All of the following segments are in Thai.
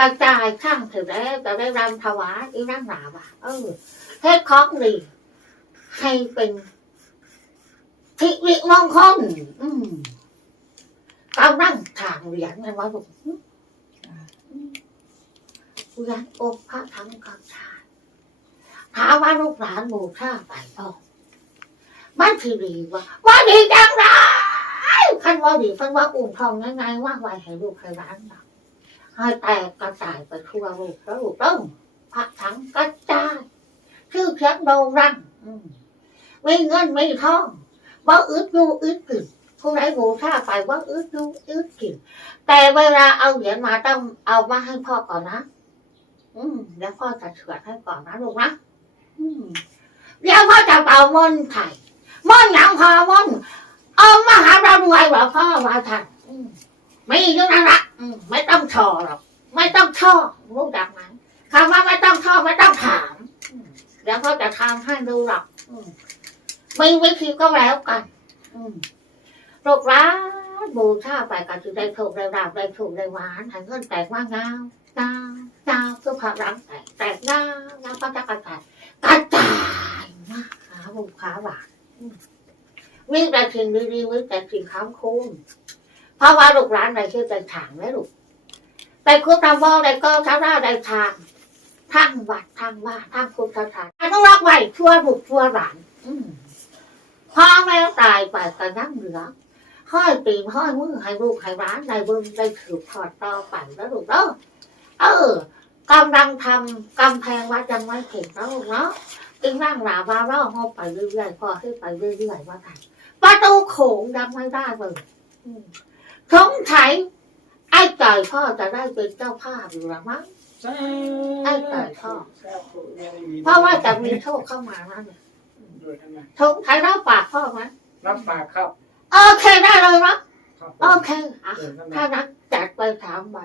กระจายข้างถึงแล้วจะได้รำถวายอีนั่งหนาว่ะเออเฮ็ดของดีให้เป็นทิวิมงคลอืมกำลังทางเหรียญกันว่าลูกเหรียญองค์พระทั้งกำชาถามว่าลูกหลานหมู่ข้าไปก็มันทีดีว่าว่าดีจังไรคันว่าดีคันว่าอุ่นทองยังไงว่าไหวให้ลูกให้ร้านเรา ให้แตกกระจายไปทั่วโลกแล้วลูกต้องพระถังกระจายชื่อเสียงโด่งดังมมีเงินมีทองว่อึดดูอึดกินผู้ใดบูชาไปว่าอึดดูอึดกินแต่เวลาเอาเหรียญมาต้องเอามาให้พ่อก่อนนะอืมแล้วพ่อจะเฉือนให้ก่อนนะลูกนะอืมเดี๋ยวพ่อจะเป่ามนไทยมนหยังพอมนเอามาหาเรารวยหรอพ่อว่าท่านไม่เรื่งนั้นละ ไม่ต้องชอหรอกไม่ต้องชอรู้จักไหมคำว่าไม่ต้องชอไม่ต้องถามเดี๋ยวเขาจะทำให้ดูหรอกอมไม่วิธีก็แล้วกันโรคร้าบูชาไปกันจะได้โชคได้ราบได้โชคได้หวานให้เงินแตกว่างาวงาวงาวคือพลังแตกแตกงาวงาวก็จะกระจายกระจายนะหาบุญขาหวานอืมมีแต่สิ่งดีๆมีแต่สิ่งค้ำคุ้ม เพราะว่าลูกร้านใดชื่อใจถางนะลูกแต่คุณตามว่าใดก็ชาวนาใดทางทางวัดทางว่าทางคุณสถานต้องรักไว้ชั่วบุกชั่วหลานพ่อแม่ตายไปก็นั่งเหลือห้อยตีห้อยมือให้ลูกให้ร้านในบึงได้ถือถอดต่อไปแล้วลูกเนาะเออกำลังทำกำแพงวัดยังไม่เสร็จแล้วลูกเนาะจึงนั่งหลาว่าเล่าห้องไปเรื่อยๆพอให้ไปเรื่อยๆว่ากันประตูโขงยังไม่ได้เลยอืม สงสัยไอ้ไก่พ่อจะได้เป็นเจ้าภาพอยู่หรือมั้งไอ้ไก่พ่อเพราะว่าจะมีโชคเข้ามานั่นสงสัยรับปากพ่อไหมรับปากครับโอเคได้เลยมั้งโอเคอะเออนั่นแหละถ้านั้นจัดไปถามใบ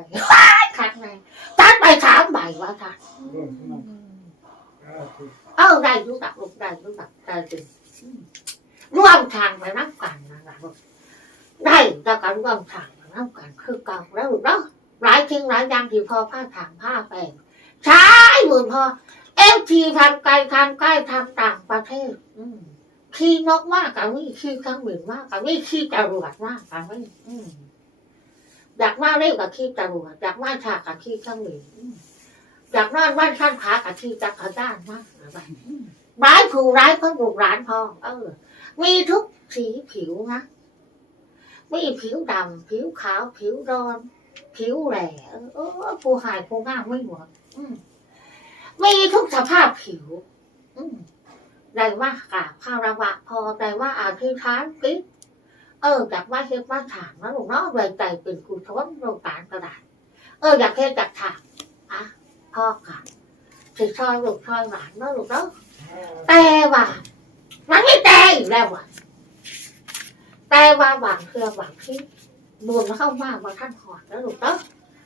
ขัดไงจัดไปถามใบว่าค่ะเออนั่นแหละเออได้รู้จักลูกได้รู้จักได้จริงอืมร่วมทางไปนับกันนะ แล้วก็ร่วมทางนับกันคือเก่าแล้วลูกเนาะหลายทิ้งหลายอย่างที่พอผ้าทางผ้าแปลงใช้หมื่นพอเอฟทีทางไกลทางใกล้ทางต่างประเทศ อืขี่นกมากกับนี่ขี่เครื่องบินมากกับนี่ขี่จรวดมากกับนี่อืมอยากมาเร็วกับขี่จรวดอยากมาฉากกับขี่เครื่องบินอืมอยากนอนบ้านข้างขากับขี่จักรยานมากอะไรร้ายผูร้ายเพิ่งบุกร้านพอเออ มีทุกสีผิวนะ มีผิวดำผิวขาวผิวร้อน ผิวแหล่เออผู้หายผู้งามไม่หมดมีทุกสภาพผิวได้ว่ากราบคารวะพอได้ว่าอาธิษฐานกิจเอออยากว่าเฮ็ดว่าถามนะลูกเนาะไว้ใจเป็นกุศลโลกานก็ได้เอออยากเฮ็ดอยากถามอะพ่อค่ะสิซอยลูกซอยหลานเนาะลูกเนาะแต่ว่ามันไม่แต่อยู่แล้วว่ะ แต่ว่าหวังเพื่อหวังที่บุญเข้ามาว่าท่านขอดแล้วลูกเนาะ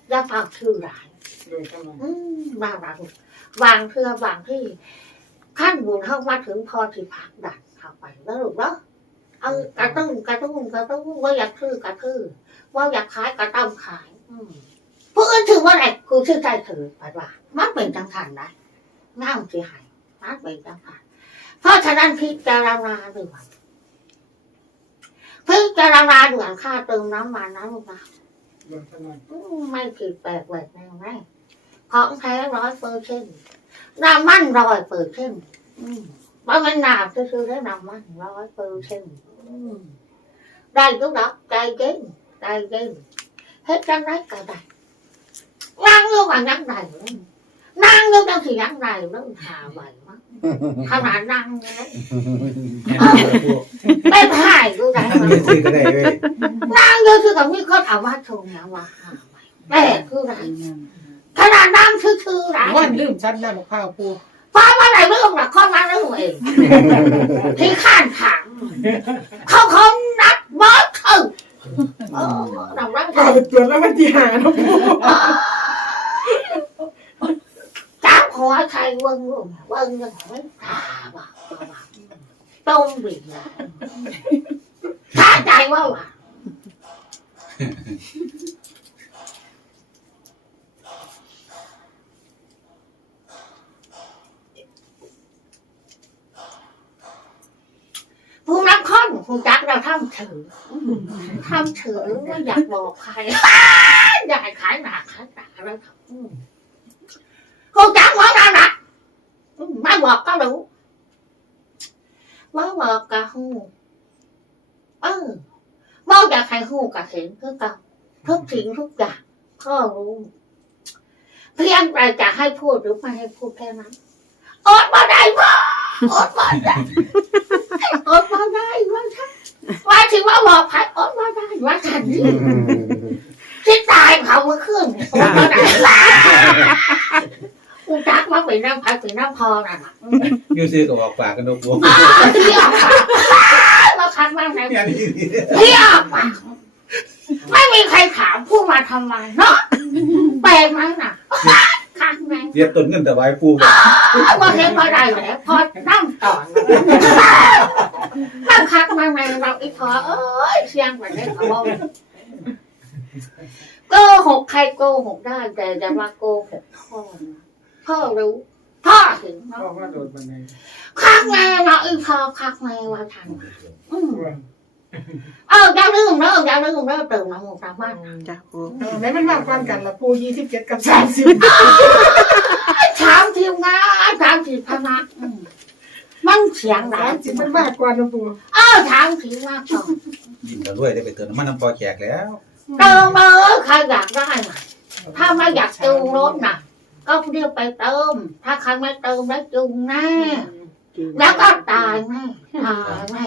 อย่าฟังชื่อหลานเรื่องทำไมอืมบางบางวางเพื่อวางที่ขั้นบุญเข้ามาถึงพอที่พักดันเข้าไปแล้วหรือเนาะเอากระตุ้นกระตุ้นกระตุ้นว่าอยากซื้อกระทือว่าอยากขายกระต้มขาย อืมผู้อื่นถือว่าอะไรกูชื่อใจถือไปว่า มันเป็นจังทันนะง่ามที่หายมันเป็นจังทันเพราะฉะนั้นพิจารณาด่วน พิจารณาด่วนค่าเติมน้ำมันนะลูกนะเรื่องทำไมอืมไม่ผิดแปลกแหวกแนวแน่ของแท้ร้อยเปอร์เซ็นต์น้ำมันร้อยเปอร์เซ็นต์ว่ามันหนาซื้อๆได้น้ำมันร้อยเปอร์เซ็นต์ได้ทุกดอกใจเย็นใจเย็นเฮ็ดจังไรก็ได้นั่งอยู่ว่ายังไง นั่งอยู่จังสิยังไงแล้วหาไหวมั้งขนาดนั่งอยู่นะไม่ถ่ายดูได้มั้ยืนถือก็ได้เว้ยนั่งอยู่คือกับมีคนเอาว่าชงนะว่าหาไหวแม่คือไรขนาดนั่งชื่อๆไรวันลืมชัดแล้วมะพร้าวปูฟ้าว่าไหนเรื่องหลักข้อมาเรื่องเองที่ข้านถังเขาเขานัดบอสเขาเออเราร่างพาไปตรวจแล้วมันที่หานะ หัวไทยวิ้งลูวิ้งเงินไม่ตาบ้าบ้าต้มบิดละตาใจว่าว่าผู้รักข้อนผู้จักเราทำถือทำถือไม่อยากบอกใครอยากขายหนาขายตาแล้ว อืมคุณจักว่าเราหนักอืมไม่บอกก็รู้ไม่บอกก็หูเออบอกอยากให้หูก็เห็นคือกันทุกสิ่งทุกอย่างก็รู้เพียงแต่จะให้พูดหรือไม่ให้พูดแค่นั้นอดมาได้บ่อดมาได้อดมาได้ว่าท่านว่าถึงว่าบอกใครอดมาได้ว่าท่านนี่ที่ตายเขาเมื่อคืนนี่อดมาได้กูจัก ว่าเป็นน้ำพักเป็นน้ำพอน่ะนะยูซื้อกับออกปากกันนกบัวพี่ออกปากว่าคันมากเลยอย่างนี้ที่ออกปากไม่มีใครถามพูดมาทำไมเนาะแปลกไหมน่ะคันไหมเรียกต้นเงินแต่ไว้ปูว่าเห็นมาได้แล้วพอนั่งต่อนั่งคักมาในเราอีกพอเอ้ยเสียงแบบนี้เขาบอกโกหกใครโกหกได้แต่จะมาโกหกพ่อนะ พ่อรู้พ่อเห็นพ่อเนาะว่าโดดบันไดคักแม่เราอีกพอคักแม่ว่าทันอืมว่าเอออย่าลืมเนอะอย่าลืมเนอะเติมน้ำมันตามบ้านนะจ้าปูเออแม่มันมากกว่ากันละปูยี่สิบเจ็ดกับสามสิบถามทีมงานถามทีมพนักอืมมันเสียงดัสางมสิบมันมากกว่านะปูเออถามทีมงานก่อนยิ้มแล้วรวยได้ไปเติมน้ำมันน้ำปอแขกแล้วเติมเลยใครอยากได้น่ะถ้าไม่อยากจูงรถน่ะ ก็เรียกไปเติม ถ้าใครไม่เติมแล้วจูงแน่แล้วก็ตายแน่ตายแน่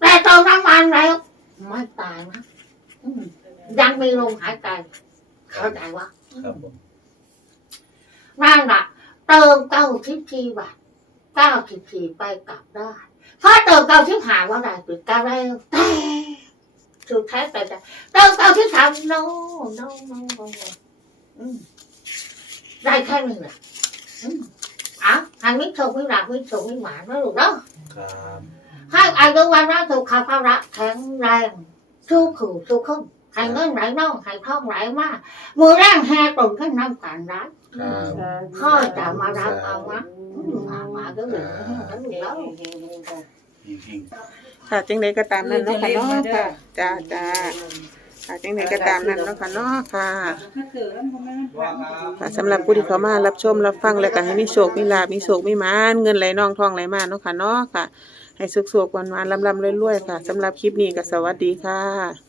แต่เติมน้ำมันแล้วไม่ตายนะอืมยังมีลมหายใจเข้าใจว่าครับผมนั่นน่ะเติมเก้าทิพทีบาทเก้าทิพทีไปกลับได้ถ้าเติมเก้าทิพหาว่าได้ปิดกาแล้วแต่สุดท้ายแต่จะเติมเก้าทิพสาม no no no no อืม ได้แค่นี้แหละอืมเอะให้มิตรชมมิตรรักมิตรชมมิตรหมานะลูกเนาะ ครับให้อายุวันนะสุขภาระแข็งแรงสู้ขู่สู้ขึ้นให้เงินไหลน่องให้ทองไหลมากมือแรงแห่ตนขึ้นน้ำกันรักครับพ่อจะมารับเอาวะอืมมามาก็เหลือแล้วลูกแล้วหิงค่ะจังใดก็ตามนั้นเนาะค่ะเนาะค่ะจ้าจ้า ค่ะจังใดก็ตามนั้นเนาะค่ะเนาะค่ะค่ะสำหรับผู้ที่เขามารับชมรับฟังแล้วก็ให้มีโชคมีลาภมีโชคมีหมานเงินไหลน่องทองไหลมาเนาะค่ะเนาะค่ะ ให้สุขๆวันๆลำๆรวยๆค่ะสำหรับคลิปนี้ก็สวัสดีค่ะ